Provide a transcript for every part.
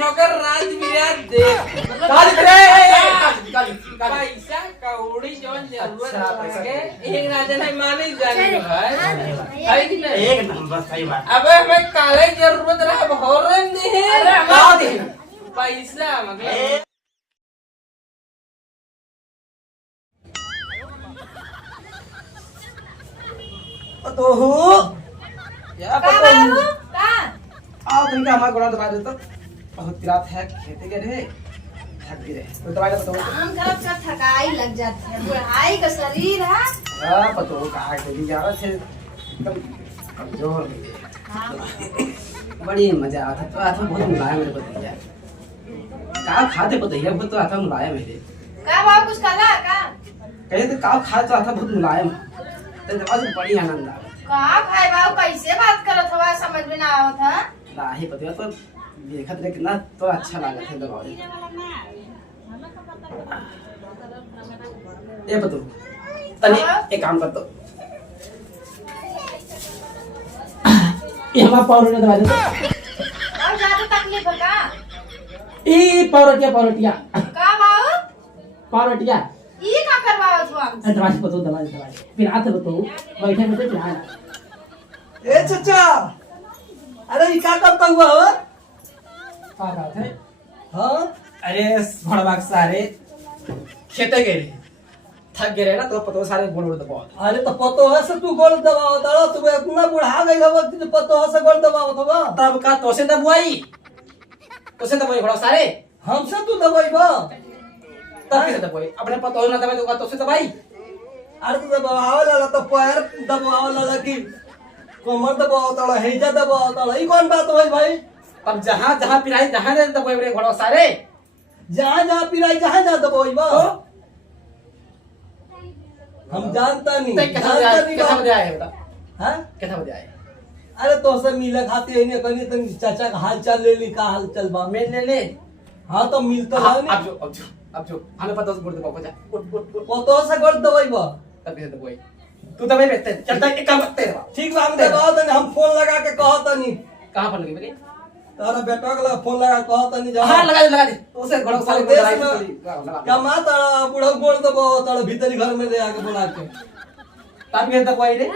नौकर रात बिरात देख काली पैसा कौड़ी जौन जरूरत लगे एक ना जना माने जाने है कि नहीं एक नंबर सही बात। अबे हमें काले जरूरत रहा भोरन दे अरे का दे पैसा मतलब तो हो या का बाबू का आओ तनिका हमारा गोड़ा दबा दे तो बहुत रात है खेते के रहे थक गए तो दवाई तो काम करब का थकाई लग जाती है बुढ़ाई का शरीर है हां पतो कहां चली जा रहा थे एकदम कमजोर बड़ी मजा आता तो आता बहुत मुलायम मेरे भतीजा का खाते भतीजा बहुत तो आता मुलायम है का बाबू कुछ कला का कहे तो का खा तो आता बहुत मुलायम तो दवा से बड़ी आनंद आ का भाई बाबू कैसे बात करत हवा समझ में ना आवत है लाही पतिया तो देखत रहे कितना तो अच्छा लागत है दवा ये बतो तनी एक काम कर तो ये हमारा पावर ने दवा दे और ज्यादा तकलीफ है का ई पावरटिया का बाबू पावरटिया ई का करवावत हुआ दवा से बतो दवा फिर आते बतो बैठे में तो आ ए चचा अरे ये क्या करता हुआ हो का बात है हाँ अरे भड़वाक सारे खेते गए थक गए ना तो पतो सारे बोल बोल दबा अरे तो पतो है से तू गोल दबाव दड़ा तू इतना बुढ़ा गई हो कि पतो है से गोल दबाव होगा तब का तोसे दबवाई भड़ा सारे हमसे तू दबाइबा तब कैसे दबवाई अपने पतो ना दबाई तो तोसे दबाई अरे तू दबाव ला तो पैर दबाव ला कि कमर दबाव तड़ा हेजा दबाव तड़ा ई कौन बात है भाई अब जहां जहां पिराई जहां दे दबाई रे भड़ा सारे जहां जहां पिराई जहां जहां दबाइबा तो हम जानता नहीं कैसा बजा है बता हां कैसा बजा है अरे तो से मिले खाती है नहीं कनी तन चाचा का हाल चाल ले ली का हाल चल बा मैं ले हां तो मिलता है नहीं अब जो हमें पता से बोल दे बाबू जा उठ पतो से गोल दबाइबा तब कैसे दबवाई तू दबाई बेचते चलता एक काम करते रहो ठीक बा हम दबाव तनी हम फोन लगा के कहत नहीं कहां पर लगी मेरी तारा बेटा के फोन लगा कहत नहीं जा हां लगा दे उसे घड़ो सारे देश लगा में कमा तारा बुढ़ा गोल दबो तारा भीतरी घर में ले आके बुला के तब कैसे दबवाई रे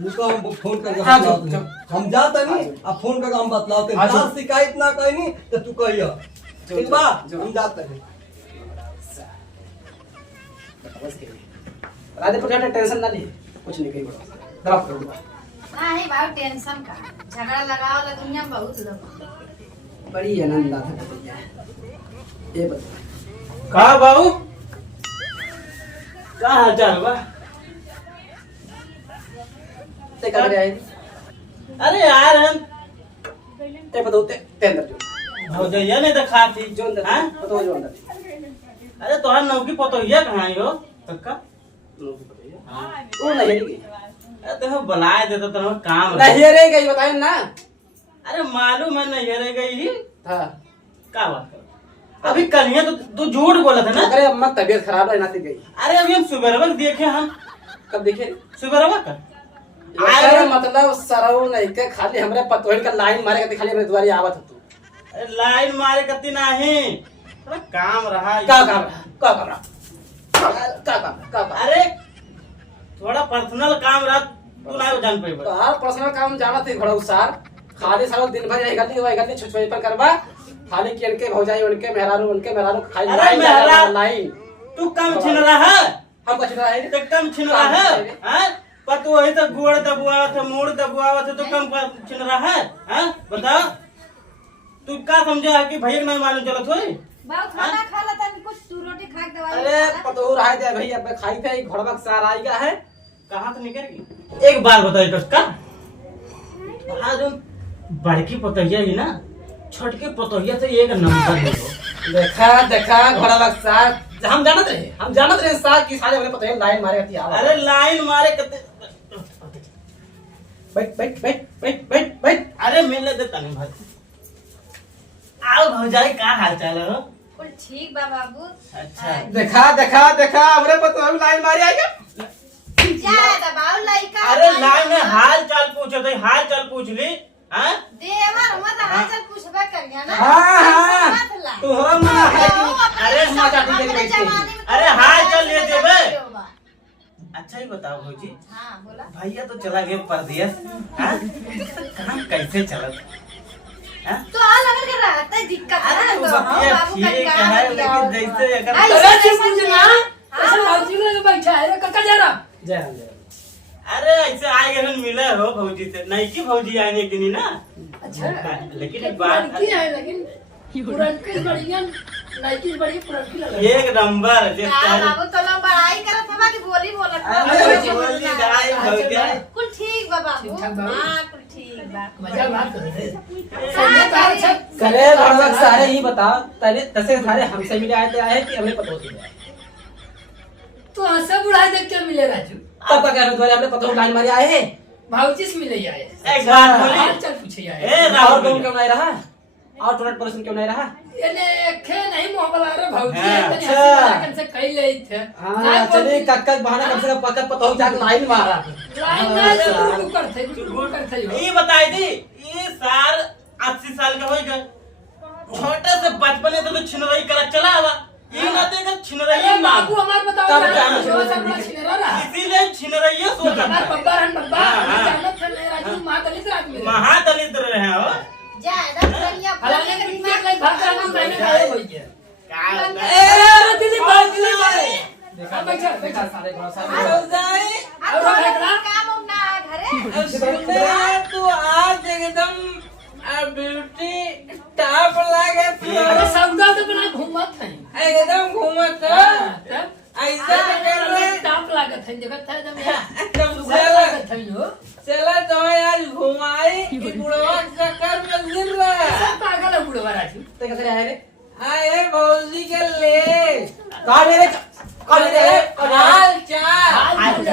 रुको हम फोन करके हाँ, बतलाते जो, हैं। हम जाते नहीं अब फोन करके हम बतलाते हैं। हाँ, जो। ना शिकायत ना कहनी तो तू कहियो जो, ठीक बा जो। हम जाते हैं राधे पर टेंशन ना ले कुछ नहीं कही बड़ा दवा कर दो नहीं बाबू टेंशन का झगड़ा लगाओ ला दुनिया में बहुत लोग बड़ी आनंद आता है भैया ये बता का बाबू का हाल चाल बा ते कर रहे अरे यार हम ते बताओ ते अंदर जो भौजैया ने देखा थी जो अंदर हाँ? बताओ जो अंदर अरे तोहर नौकी पतोहिया कहाँ हो तक्का वो नहीं है अरे तुम्हें बुलाए देता तो काम नहीं रे गई बताए ना अरे मालूम है नहीं रह गई ही हां का बात कर अभी कल ही तो तू झूठ बोला था ना अरे अम्मा तबीयत खराब है ना ते गई अरे अभी हम सुबह देखे हम कब देखे सुबह का अरे मतलब सरऊ नहीं के खाली हमरे पतोहिन का लाइन मारे के खाली हमरे द्वारी आवत तू अरे लाइन मारे कती नहीं थोड़ा काम रहा का काम अरे थोड़ा पर्सनल काम रहा तू ना जान पाई तो हां पर्सनल काम जाना थे घड़ो सार खाली सारा दिन भर यही गलती छुछुई पर करबा खाली केन के भौजाई उनके मेहरारू खाई अरे मेहरा लाइन तू कम छिन रहा है हम कुछ रहा है तो कम छिन रहा है हाँ? पर तू वही तो गोड़ दबुआ था मूड दबुआ था तो कम छिन रहा है हाँ? बताओ तू क्या समझा है कि भैया ना मालूम चलत होई बाबू खाना खा ला तनी कुछ तू रोटी खा के दवाई अरे पतो रहा है भैया अब खाई थे घड़बक सार आएगा है कहाँ से निकल गई एक बात बताइए टटका हाँ जो बड़की पतोहिया ही ना छोटकी पतोहिया से एक नंबर है वो देखा घड़बक सार हम जानत रहे सार की सारे हमने पतोहिया लाइन मारे थी अरे लाइन मारे कते बैठ अरे मिलने दे तनी भाई आओ भौजाई का हाल चाल है कुल ठीक बा बाबू अच्छा देखा हमरे पतोहिया लाइन मारे आएगा जा दबाओ लइका अरे लाइन में हाल चाल पूछो तो हाल चाल पूछ ली हाँ देवर मत हाल चाल पूछबा कर बढ़िया ना हाँ, मत ला। तोहरा मना है कि अरे माँ चाची देख रही थी। अरे हाँ, चल ले देबे। अच्छा ही बताओ भौजी, हाँ बोला भैया तो चला गया परदेश, हाँ? काम कैसे चलत? हाँ? तो आ लगन के रहता है दिक्कत है अरे तो वो हाँ, बतिया बाबू का ठीक निकाह है, दिया लेकिन जैसे अगर ऐसा अरे ऐसा चुप मुझे ना हाँ, ऐसा भाजी लोग बैठा है कक्का जा रहा जय राम जय राम। अरे ऐसे आए गए मिले हो भौजी से, नहीं की भौजी आने की नहीं ना। अच्छा लेकिन एक बात पुरनकी है लेकिन पुरनकी बढ़िया नई बड़ी पुरनकी लग रही है। एक नंबर जे क्या बाबू तो लोग बड़ाई करत हवा कि बोली बोलत हवा। अरे बोली गाय भौजी कुल ठीक बा बाबू ठीक ठाक बाबू। हाँ कुल ठीक बा मजा बात कर रहे हाँ, हाँ, अच्छा करे भगवान सारे ही बता तने तसे सारे हमसे मिले आए थे आए कि हमें पता होती है तो हंसा बुढ़ाई देख के मिले राजू तब तक कहने द्वारे हमने पता लाइन मारे आए हैं भावची से मिले आए एक बात बोली हाल चाल पूछे आए ए और राहुल कौन क्यों नहीं रहा और 2% क्यों नहीं रहा ये खे नहीं मोहब्बत आ रहा भावची हाँ, तने अच्छा। हंसी मजाक से कई ले थे हाँ चलिए कक्का बहाना कम से कम पक्का पता हो जाके लाइन मारा लाइन ना गुरु करते गुरु करते हो ये बताई दी ये सार 80 साल का हो गए, छोटे से बचपन में तो छिनरई करा चला हुआ, ये ना देगा छिनरई अरे मां, बाबू हमार बताओ तब ना क्या जो सब लोग छिनेरा रहा इसीलिए छिनरई सोच हमार बब्बा हन बब्बा हाँ। जानत है नहीं राजू मां दलित रात में महादलित रहे हो ज्यादा बढ़िया हलाने के बीच में लाइक भाग राजू मैंने खाए भैया का ए दिल्ली बात दिल्ली बात देखा बैठा देखा बैठा सारे घोड़ा सारे अब तो काम उम ना घरे सुने तू आज एकदम ब्यूटी टॉप लागे अरे सौदा तो बना घूमत है एकदम घूमत तब ऐसा तो कर ले टाप लागत है जगत है जब एकदम सुबह लागत है नो चला तो आज घुमाई कि बुढ़वा चक्कर में गिर रहा है सब पागल है बुढ़वा राजू ते कैसे आए रे आए भौजी के ले कहां मेरे कहां मेरे हाल चाल हाल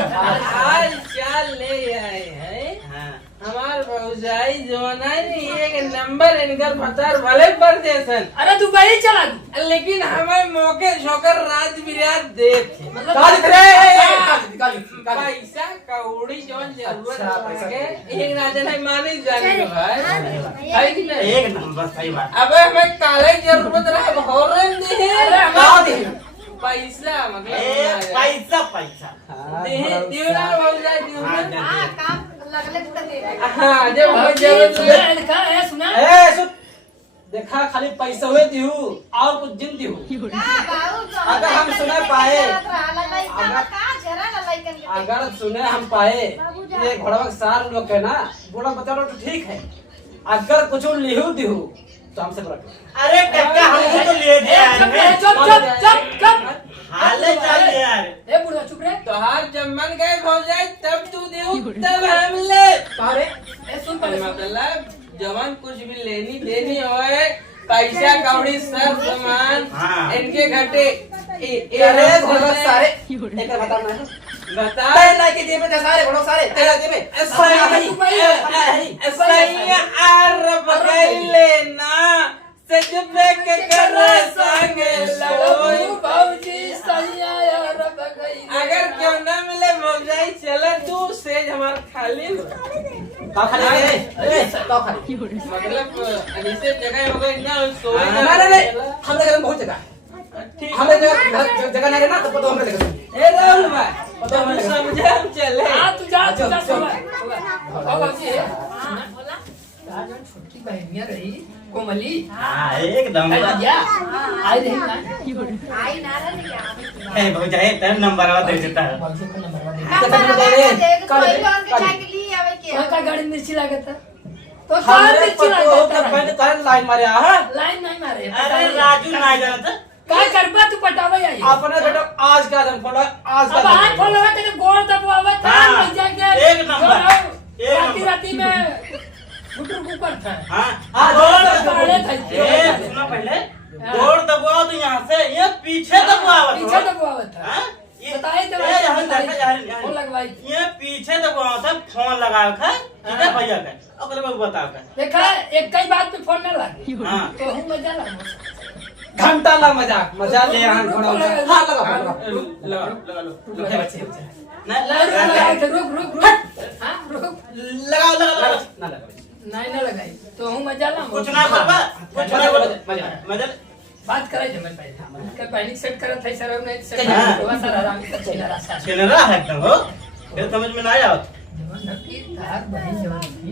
हाल चाल ले आए हैं हां हमार भौजाई जवाना नहीं एक नंबर इनकर पतार भले परदेशन अरे दुबई चला गई लेकिन हमें मौके छोकर राज बिराज दे थे कहां दिख रे पैसा कौड़ी जौन जरूरत अच्छा, पैसा है एक राजा नहीं माने जाने भाई है कि नहीं एक नंबर सही बात। अबे हमें काले जरूरत रहे भोरन दे अरे कहां दे पैसा ए मतलब पैसा पैसा दिवना बोल जाए दिवना हाँ काम लगले पूरा दे देगा। हाँ जब बहुत जरूरत लगे सुना है सुना ए सुन देखा खाली पैसा हुए दिहू और कुछ जिन दिहू का बाबू तो अगर हम सुना पाए, अगर अगर सुने हम पाए ये घोड़वा के सार लोग है ना बूढ़ा बच्चा लोग तो ठीक है अगर कुछ लिहू दिहू तो हमसे बुरा क्यों? अरे कक्का हमको तो ले दे यार चुप चुप चुप चुप हाले चल यार ए बुढ़वा चुप रे तो हाथ जब मन गए हो जाए तब तू देऊ तब हम ले कहा रे ए सुन पहले सुन। मतलब जवान कुछ भी लेनी देनी होए पैसा कौड़ी सब सामान हाँ। इनके घटे अरे घोड़वा के सारे एक बता ना बता तेरे लाके जेब में सारे घोड़वा सारे तेरे जेब में अगर क्यों ना मिले मौजाई चला तू सेज हमार खाली का खाली रे का खाली मतलब ऐसे जगह हो गई ना सोए हमारे रे हम लोग बहुत जगह ठीक हमें जगह नहीं रहना तो पता हमरे लगे ए राहुल भाई तो हम समझे हम चले हां तू जा अच्छा, सुन अच्छा। बाबा जी हाँ बोला राजन छोटी बहनिया रही कोमली हां एकदम भैया आई रही ना आई ना रहे क्या ए भौजाई तेरा नंबर आवा दे देता है बाबू का नंबर दे नंबर दे कोई लोग के चाय के लिए आवे के कौन का गाड़ी मिर्ची लागत है तो कौन हमरे मिर्ची पतो लागत के है पहले कर लाइन मारे हां लाइन नहीं मारे अरे राजू ना जानता का करबा तू पटावे आई अपने बेटा आज का दिन फोड़ा आज का अब आज दिन फोन लगा तेरे गोड़ दबावे था हाँ, लग जाके एक नंबर, एक राती नंबर। राती में गुटर गुकर था हां हाँ, गोड़ पड़े थे ए सुनो पहले गोड़ दबाओ तो यहां से ये पीछे दबाओ पीछे दबावे था हां बताई तो ए यहाँ देखा जा फोन लगवाई ये पीछे दबाओ था फोन लगाओ था ठीक है भैया का ओकरे में बताओ का देखा एक कई बात पे फोन न लगी हां तो हम मजा लगा घंटा ला मजाक मजा ले हां थोड़ा हां लगा लगा लो ना रुक रुक रुक रुक हां रुक लगाओ ना लगा नहीं ना लगाई तो हूँ मजा ला कुछ ना करबा कुछ ना मजा मजा बात करे जब मैं पहले कर पहले सेट करत है सर नहीं सेट हाँ। हुआ सर आराम से चला रहा छिनरा है एकदम हो फिर समझ में ना आया जवान की तार बहन जवान की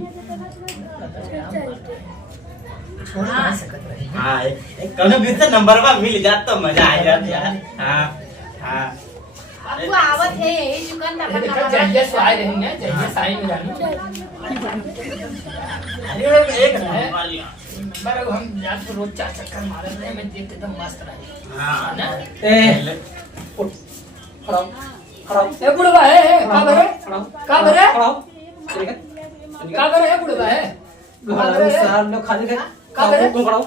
छोड़ नहीं सकत रही हां एक कौनो भी से नंबर बा मिल जात तो मजा आ जात यार हां हां बाबू आवत है यही दुकान पे अपन देखो जहिया से आए रहेंगे जहिया से आए जानी अरे एक नंबर लिया बार हम रात को रोज 4 चक्कर मार रहे हैं मैं देखते एकदम मस्त रहे हां ना ए उठ खड़ा खड़ा ए बुढ़वा है का भरे का भरे खड़ा ठीक है का भरे है बुढ़वा है घर सार लोग खाली थे का भरे तू खड़ा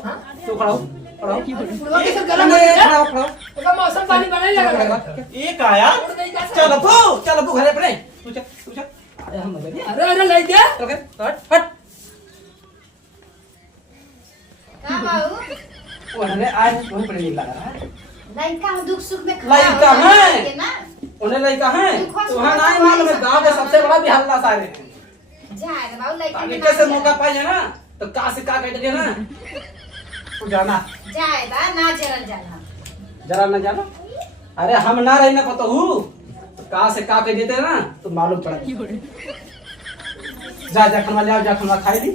तू खड़ा खड़ा बुढ़वा के सर गला नहीं में खड़ा खड़ा का मौसम पानी बने लगा ये का यार चल तू घरे पे तू चल आया हम मजा नहीं अरे अरे ले दे चल के हट का बाबू उन्होंने आज वहीं पर नहीं लगा है लड़का दुख सुख में लड़का है। के ना उन्हें लड़का है वहाँ नहीं मालूम है गाँव का सबसे बड़ा बिहार सारे हैं जाए रे बाबू लड़का आगे कैसे मौका पाए ना तो का से का कह दिया ना तू जाना जाए बा ना जरल जाला जरा न जाना अरे हम ना रही ना पता हूँ तो का से का कह देते ना तो मालूम पड़ा जा जा खनवा ले आओ जा खनवा खाई दी